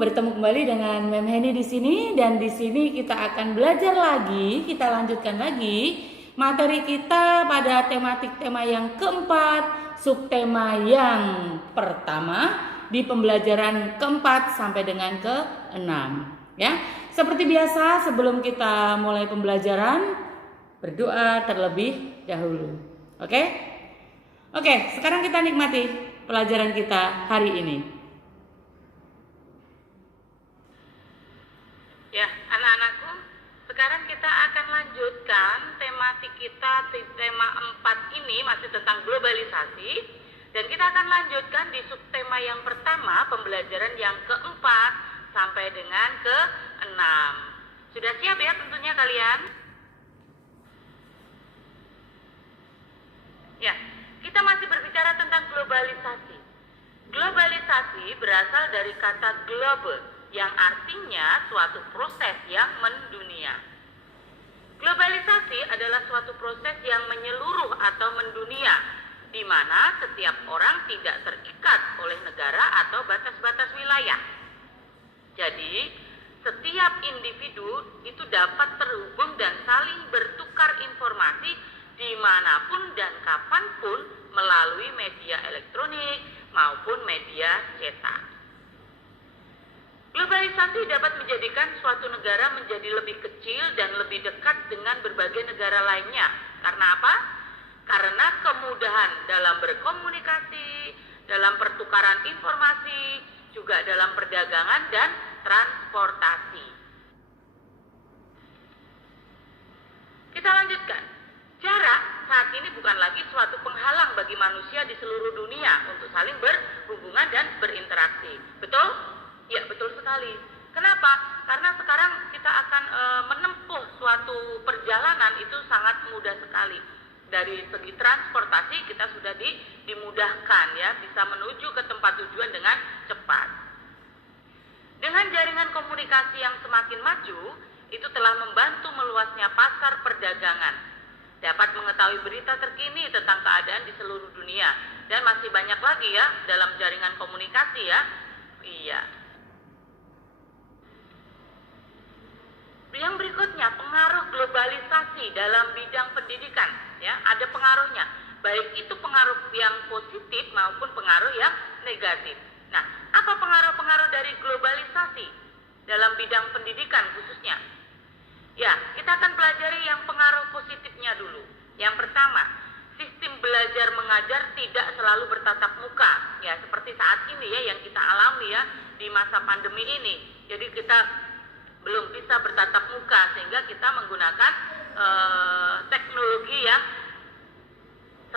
bertemu kembali dengan Mem Heni di sini, dan di sini kita akan belajar lagi, kita lanjutkan lagi materi kita pada tema yang keempat, subtema yang pertama di pembelajaran keempat sampai dengan keenam. Ya, seperti biasa sebelum kita mulai pembelajaran, berdoa terlebih dahulu. Oke? Oke, sekarang kita nikmati pelajaran kita hari ini. Ya, anak-anakku, sekarang kita akan lanjutkan tematik kita di tema 4 ini masih tentang globalisasi, dan kita akan lanjutkan di subtema yang pertama, pembelajaran yang keempat sampai dengan keenam. Sudah siap ya tentunya kalian? Ya, kita masih berbicara tentang globalisasi. Globalisasi berasal dari kata global, yang artinya suatu proses yang mendunia. Globalisasi adalah suatu proses yang menyeluruh atau mendunia, di mana setiap orang tidak terikat oleh negara atau batas-batas wilayah. Jadi, setiap individu itu dapat terhubung dan saling bertukar informasi dimanapun dan kapanpun melalui media elektronik maupun media cetak. Globalisasi dapat menjadikan suatu negara menjadi lebih kecil dan lebih dekat dengan berbagai negara lainnya. Karena apa? Karena kemudahan dalam berkomunikasi, dalam pertukaran informasi, juga dalam perdagangan dan transportasi. Kita lanjutkan. Jarak saat ini bukan lagi suatu penghalang bagi manusia di seluruh dunia untuk saling berhubungan dan berinteraksi. Betul? Ya, betul sekali. Kenapa? Karena sekarang kita akan menempuh suatu perjalanan itu sangat mudah sekali. Dari segi transportasi kita sudah dimudahkan ya, bisa menuju ke tempat tujuan dengan cepat. Dengan jaringan komunikasi yang semakin maju, itu telah membantu meluasnya pasar perdagangan. Dapat mengetahui berita terkini tentang keadaan di seluruh dunia, dan masih banyak lagi ya dalam jaringan komunikasi ya. Iya. Yang berikutnya, pengaruh globalisasi dalam bidang pendidikan, ya, ada pengaruhnya, baik itu pengaruh yang positif maupun pengaruh yang negatif. Nah, apa pengaruh-pengaruh dari globalisasi dalam bidang pendidikan khususnya? Ya, kita akan pelajari yang pengaruh positifnya dulu. Yang pertama, sistem belajar mengajar tidak selalu bertatap muka, ya, seperti saat ini ya yang kita alami ya di masa pandemi ini. Jadi kita belum bisa bertatap muka, sehingga kita menggunakan teknologi yang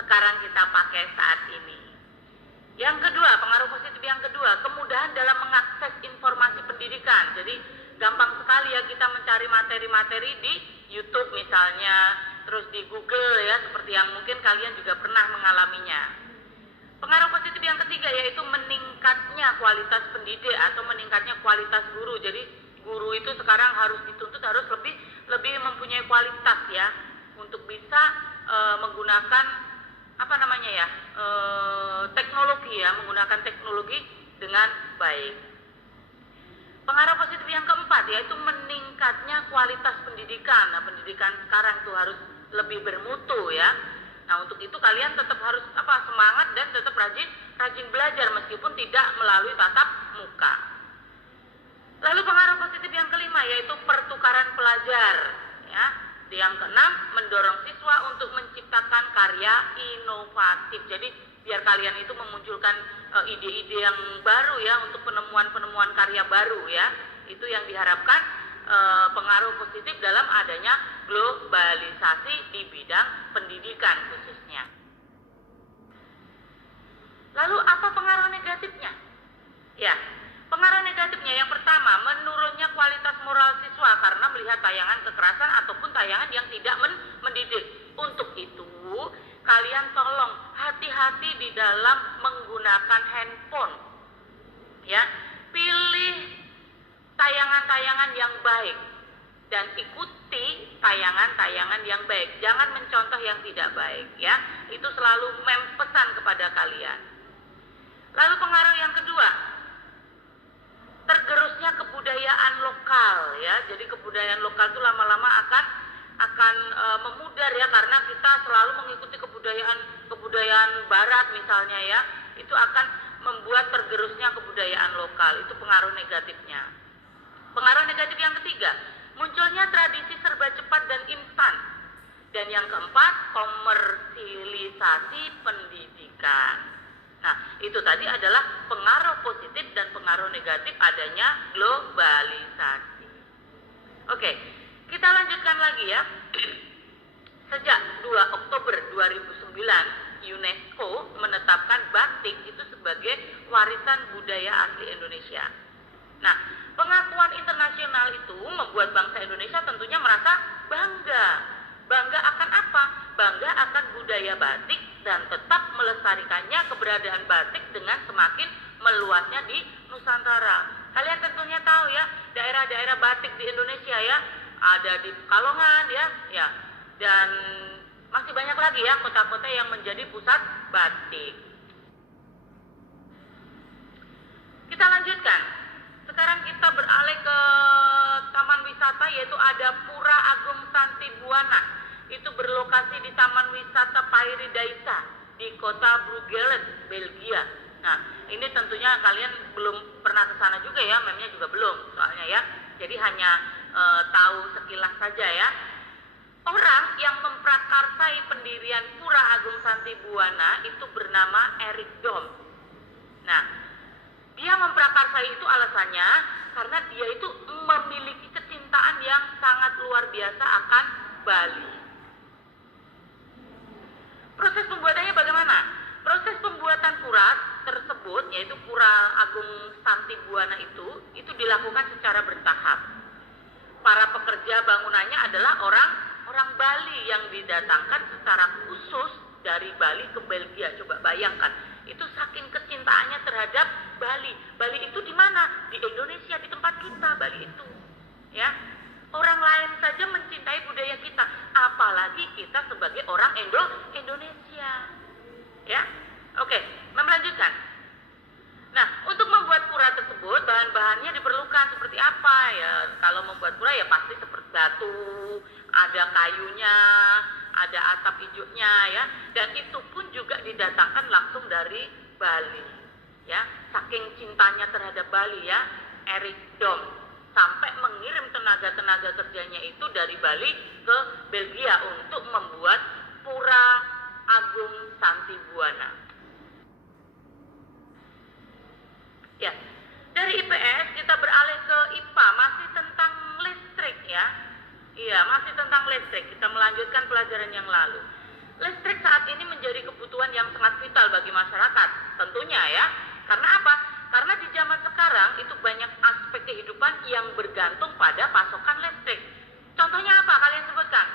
sekarang kita pakai saat ini. Yang kedua, pengaruh positif yang kedua, kemudahan dalam mengakses informasi pendidikan. Jadi gampang sekali ya kita mencari materi-materi di YouTube misalnya, terus di Google ya, seperti yang mungkin kalian juga pernah mengalaminya. Pengaruh positif yang ketiga yaitu meningkatnya kualitas pendidik atau meningkatnya kualitas guru. Jadi guru itu sekarang harus dituntut harus lebih mempunyai kualitas ya, untuk bisa menggunakan teknologi ya, menggunakan teknologi dengan baik. Pengaruh positif yang keempat yaitu meningkatnya kualitas pendidikan. Nah, pendidikan sekarang tuh harus lebih bermutu ya. Nah, untuk itu kalian tetap harus semangat dan tetap rajin belajar meskipun tidak melalui tatap muka. Lalu pengaruh positif yang kelima yaitu pertukaran pelajar ya. Yang keenam, mendorong siswa untuk menciptakan karya inovatif. Jadi biar kalian itu memunculkan ide-ide yang baru ya, untuk penemuan-penemuan karya baru ya. Itu yang diharapkan pengaruh positif dalam adanya globalisasi di bidang pendidikan khususnya. Lalu apa pengaruh negatifnya? Ya, pengaruh negatifnya yang pertama, menurunnya kualitas moral siswa karena melihat tayangan kekerasan ataupun tayangan yang tidak mendidik. Untuk itu, kalian tolong hati-hati di dalam menggunakan handphone. Ya, pilih tayangan-tayangan yang baik dan ikuti tayangan-tayangan yang baik. Jangan mencontoh yang tidak baik ya. Itu selalu pesan kepada kalian. Lalu pengaruh yang kedua, tergerusnya kebudayaan lokal itu lama-lama akan memudar ya, karena kita selalu mengikuti kebudayaan barat misalnya ya, itu akan membuat tergerusnya kebudayaan lokal. Itu pengaruh negatifnya. Pengaruh negatif yang ketiga, munculnya tradisi serba cepat dan instan. Dan yang keempat, komersilisasi pendidikan. Nah, itu tadi adalah pengaruh positif dan pengaruh negatif adanya globalisasi. Oke, kita lanjutkan lagi ya. Sejak 2 Oktober 2009, UNESCO menetapkan batik itu sebagai warisan budaya asli Indonesia. Nah, pengakuan internasional itu membuat bangsa Indonesia tentunya merasa bangga. Bangga akan apa? Bangga akan budaya batik dan tetap melestarikannya, keberadaan batik dengan semakin meluasnya di Nusantara. Kalian tentunya tahu ya, daerah-daerah batik di Indonesia ya, ada di Pekalongan ya, dan masih banyak lagi ya kota-kota yang menjadi pusat batik. Kita lanjutkan. Sekarang kita beralih ke taman wisata, yaitu ada Pura Agung Santi Buana. Itu berlokasi di Taman Wisata Pairie Daissa di kota Brugge, Belgia. Nah, ini tentunya kalian belum pernah ke sana juga ya, memnya juga belum soalnya ya. Jadi hanya tahu sekilas saja ya. Orang yang memprakarsai pendirian Pura Agung Santi Buana itu bernama Erik Dom. Nah, dia memprakarsai itu alasannya karena dia itu memiliki kecintaan yang sangat luar biasa akan Bali. Proses pembuatannya bagaimana? Proses pembuatan pura tersebut, yaitu Pura Agung Santi Buana itu dilakukan secara bertahap. Para pekerja bangunannya adalah orang Bali yang didatangkan secara khusus dari Bali ke Belgia. Coba bayangkan, itu saking kecintaannya terhadap Bali. Bali itu di mana? Di Indonesia, di tempat kita Bali itu. Ya. Orang lain saja mencintai budaya kita, apalagi kita sebagai orang Indonesia. Ya. Oke, melanjutkan. Nah, untuk membuat pura tersebut, bahan-bahannya diperlukan seperti apa ya? Kalau membuat pura ya pasti seperti batu, ada kayunya, ada atap hijaunya ya, dan itu pun juga didatangkan langsung dari Bali. Ya, saking cintanya terhadap Bali ya, Erik Dom sampai mengirim tenaga kerjanya itu dari Bali ke Belgia untuk membuat Pura Agung Santi Buana. Ya, dari IPS kita beralih ke IPA, masih tentang listrik ya. Iya, masih tentang listrik. Kita melanjutkan pelajaran yang lalu. Listrik saat ini menjadi kebutuhan yang sangat vital bagi masyarakat, tentunya ya. Karena apa? Karena di zaman sekarang itu banyak aspek kehidupan yang bergantung pada pasokan listrik. Contohnya apa? Kalian sebutkan.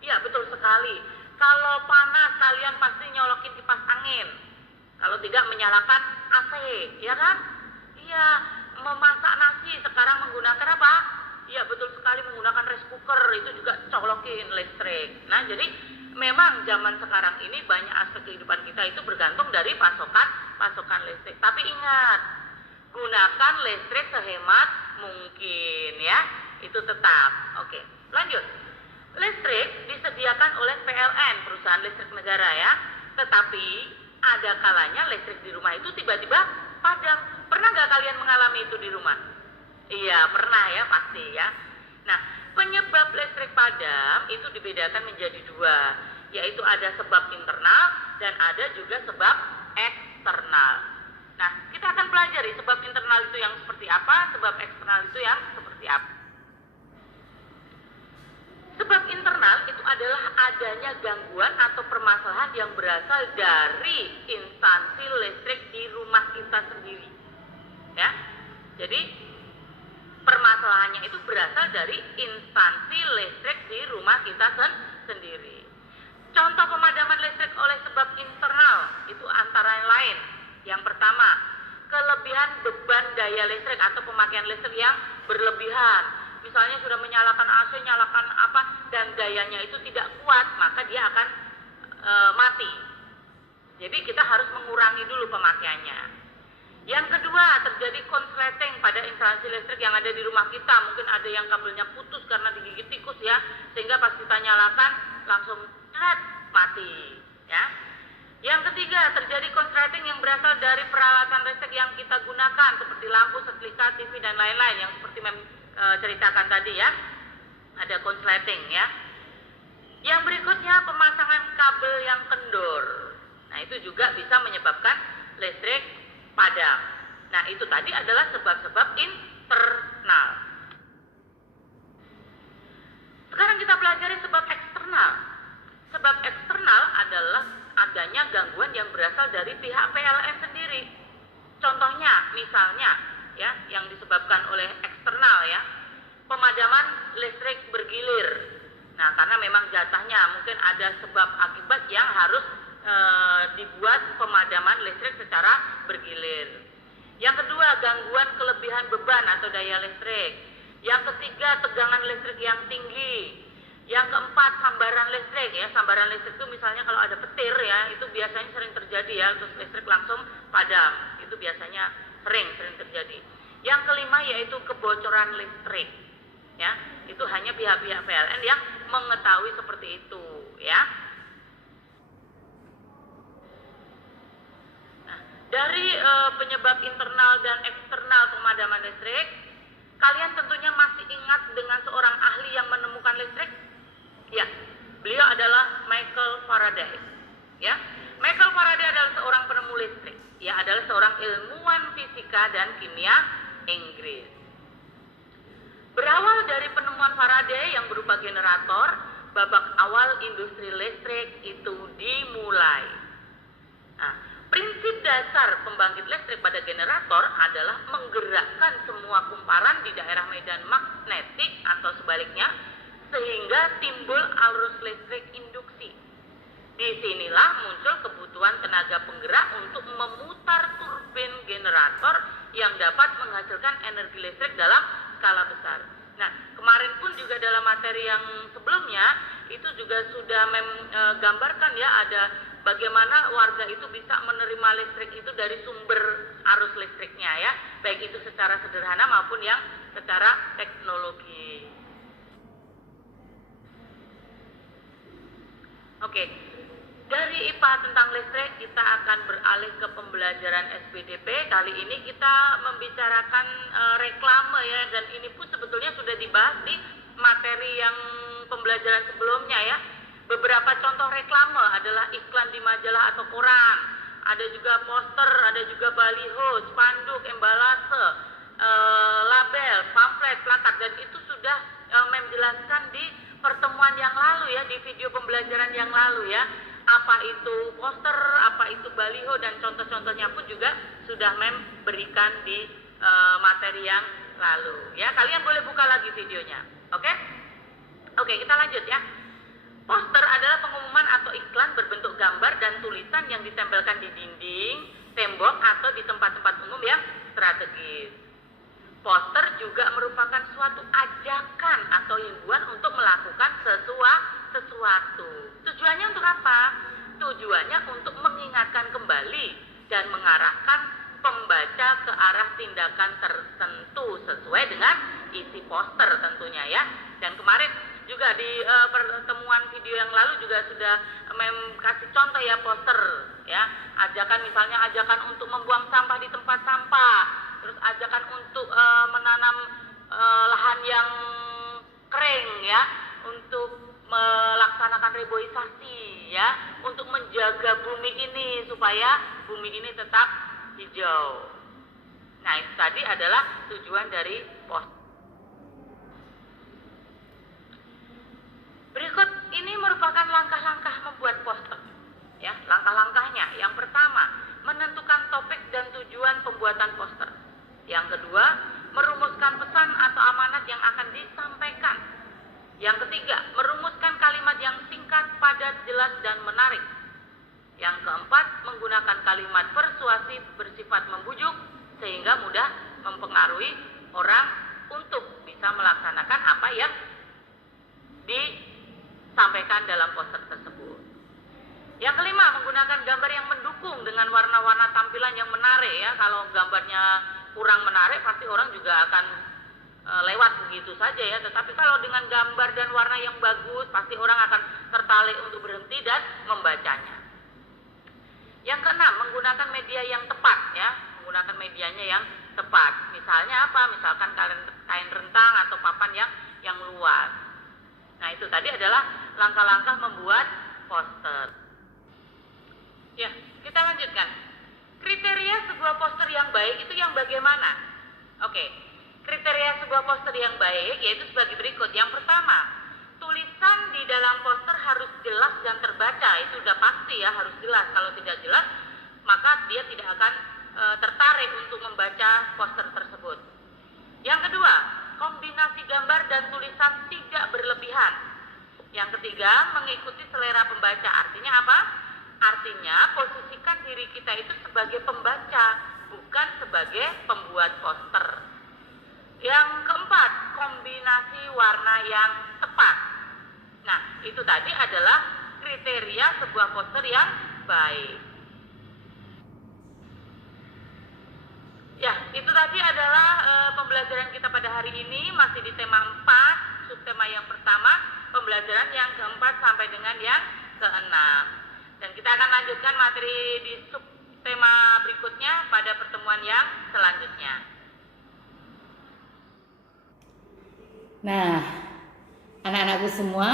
Iya, betul sekali. Kalau panas kalian pasti nyolokin kipas angin. Kalau tidak menyalakan AC, ya kan? Iya, memasak nasi sekarang menggunakan apa? Iya, betul sekali, menggunakan rice cooker, itu juga colokin listrik. Nah, jadi memang zaman sekarang ini banyak aspek kehidupan kita itu bergantung dari pasokan listrik. Tapi ingat, gunakan listrik sehemat mungkin ya. Itu tetap. Oke, lanjut. Listrik disediakan oleh PLN, perusahaan listrik negara ya. Tetapi ada kalanya listrik di rumah itu tiba-tiba padam. Pernah nggak kalian mengalami itu di rumah? Iya, pernah ya, pasti ya. Nah, penyebab listrik padam itu dibedakan menjadi dua, yaitu ada sebab internal dan ada juga sebab eksternal. Nah, kita akan pelajari sebab internal itu yang seperti apa, sebab eksternal itu yang seperti apa. Sebab internal itu adalah adanya gangguan atau permasalahan yang berasal dari instansi listrik di rumah kita sendiri. Ya. Jadi permasalahannya itu berasal dari instansi listrik di rumah kita sendiri. Contoh pemadaman listrik oleh sebab internal itu antara lain. Yang pertama, kelebihan beban daya listrik atau pemakaian listrik yang berlebihan. Misalnya sudah menyalakan AC, nyalakan apa, dan dayanya itu tidak kuat, maka dia akan mati. Jadi kita harus mengurangi dulu pemakaiannya. Yang kedua, terjadi konsleting pada instalasi listrik yang ada di rumah kita. Mungkin ada yang kabelnya putus karena digigit tikus ya, sehingga pas kita nyalakan langsung mati ya. Yang ketiga, terjadi konsleting yang berasal dari peralatan listrik yang kita gunakan seperti lampu, setrika, TV dan lain-lain yang seperti ceritakan tadi ya. Ada konsleting ya. Yang berikutnya, pemasangan kabel yang kendor. Nah, itu juga bisa menyebabkan listrik padam. Nah, itu tadi adalah sebab-sebab internal. Sekarang kita pelajari sebab eksternal. Sebab eksternal adalah adanya gangguan yang berasal dari pihak PLN sendiri. Contohnya, misalnya ya, yang disebabkan oleh eksternal ya, pemadaman listrik bergilir. Nah, karena memang jatahnya mungkin ada sebab akibat yang harus dibuat pemadaman listrik secara bergilir. Yang kedua, gangguan kelebihan beban atau daya listrik. Yang ketiga, tegangan listrik yang tinggi. Yang keempat, sambaran listrik ya. Sambaran listrik itu misalnya kalau ada petir ya, itu biasanya sering terjadi ya, terus listrik langsung padam. Itu biasanya sering terjadi. Yang kelima yaitu kebocoran listrik. Ya, itu hanya pihak-pihak PLN yang mengetahui seperti itu ya. Dari penyebab internal dan eksternal pemadaman listrik, kalian tentunya masih ingat dengan seorang ahli yang menemukan listrik? Ya, beliau adalah Michael Faraday. Ya, Michael Faraday adalah seorang penemu listrik. Ya, adalah seorang ilmuwan fisika dan kimia Inggris. Berawal dari penemuan Faraday yang berupa generator, babak awal industri listrik itu dimulai. Nah, prinsip dasar pembangkit listrik pada generator adalah menggerakkan semua kumparan di daerah medan magnetik atau sebaliknya sehingga timbul arus listrik induksi. Disinilah muncul kebutuhan tenaga penggerak untuk memutar turbin generator yang dapat menghasilkan energi listrik dalam skala besar. Nah, kemarin pun juga dalam materi yang sebelumnya itu juga sudah menggambarkan ya, ada bagaimana warga itu bisa menerima listrik itu dari sumber arus listriknya ya, baik itu secara sederhana maupun yang secara teknologi. Oke, dari IPA tentang listrik kita akan beralih ke pembelajaran SPDP. Kali ini kita membicarakan reklame ya, dan ini pun sebetulnya sudah dibahas di materi yang pembelajaran sebelumnya ya. Beberapa contoh reklame adalah iklan di majalah atau koran, ada juga poster, ada juga baliho, spanduk, embalase, label, pamflet, plakat, dan itu sudah menjelaskan di pertemuan yang lalu ya, di video pembelajaran yang lalu ya, apa itu poster, apa itu baliho, dan contoh-contohnya pun juga sudah berikan di materi yang lalu ya. Kalian boleh buka lagi videonya. Oke, kita lanjut ya. Poster adalah pengumuman atau iklan berbentuk gambar dan tulisan yang ditempelkan di dinding, tembok, atau di tempat-tempat umum yang strategis. Poster juga merupakan suatu ajakan atau himbauan untuk melakukan sesuatu. Tujuannya untuk apa? Tujuannya untuk mengingatkan kembali dan mengarahkan pembaca ke arah tindakan tertentu sesuai dengan isi poster tentunya ya. Dan kemarin juga di pertemuan video yang lalu juga sudah kasih contoh ya poster ya, ajakan misalnya ajakan untuk membuang sampah di tempat sampah, terus ajakan untuk menanam lahan yang kering ya, untuk melaksanakan reboisasi ya, untuk menjaga bumi ini supaya bumi ini tetap hijau. Nah, itu tadi adalah tujuan dari poster. Berikut ini merupakan langkah-langkah membuat poster. Ya, langkah-langkahnya. Yang pertama, menentukan topik dan tujuan pembuatan poster. Yang kedua, merumuskan pesan atau amanat yang akan disampaikan. Yang ketiga, merumuskan kalimat yang singkat, padat, jelas, dan menarik. Yang keempat, menggunakan kalimat persuasif bersifat membujuk sehingga mudah mempengaruhi orang untuk bisa melaksanakan apa yang disampaikan dalam poster tersebut. Yang kelima, menggunakan gambar yang mendukung dengan dengan warna-warna tampilan yang menarik ya. Kalau gambarnya kurang menarik pasti orang juga akan lewat begitu saja ya. Tetapi kalau dengan gambar dan warna yang bagus pasti orang akan tertarik untuk berhenti dan membacanya. Yang keenam, menggunakan media yang tepat ya. Menggunakan medianya yang tepat. Misalnya apa? Misalkan kain rentang atau papan yang luas. Nah, itu tadi adalah langkah-langkah membuat poster. Ya, kita lanjutkan. Kriteria sebuah poster yang baik itu yang bagaimana? Oke, kriteria sebuah poster yang baik yaitu sebagai berikut. Yang pertama, tulisan di dalam poster harus jelas dan terbaca. Itu udah pasti ya, harus jelas. Kalau tidak jelas, maka dia tidak akan tertarik untuk membaca poster tersebut. Yang kedua, kombinasi gambar dan tulisan tidak berlebihan. Yang ketiga, mengikuti selera pembaca. Artinya apa? Artinya posisikan diri kita itu sebagai pembaca, bukan sebagai pembuat poster. Yang keempat, kombinasi warna yang tepat. Nah, itu tadi adalah kriteria sebuah poster yang baik. Ya, itu tadi adalah pembelajaran kita pada hari ini, masih di tema 4, subtema yang pertama, pembelajaran yang keempat sampai dengan yang keenam. Dan kita akan lanjutkan materi di subtema berikutnya pada pertemuan yang selanjutnya. Nah, anak-anakku semua,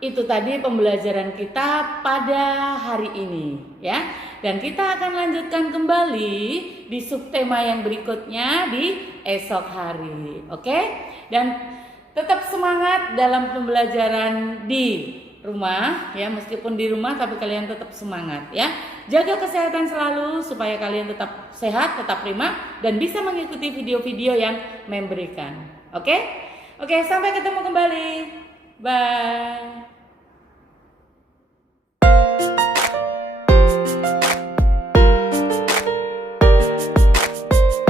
itu tadi pembelajaran kita pada hari ini ya. Dan kita akan lanjutkan kembali di subtema yang berikutnya di esok hari. Oke? Dan tetap semangat dalam pembelajaran di rumah ya, meskipun di rumah tapi kalian tetap semangat ya. Jaga kesehatan selalu supaya kalian tetap sehat, tetap prima dan bisa mengikuti video-video yang memberikan. Oke? Oke, sampai ketemu kembali. Bye.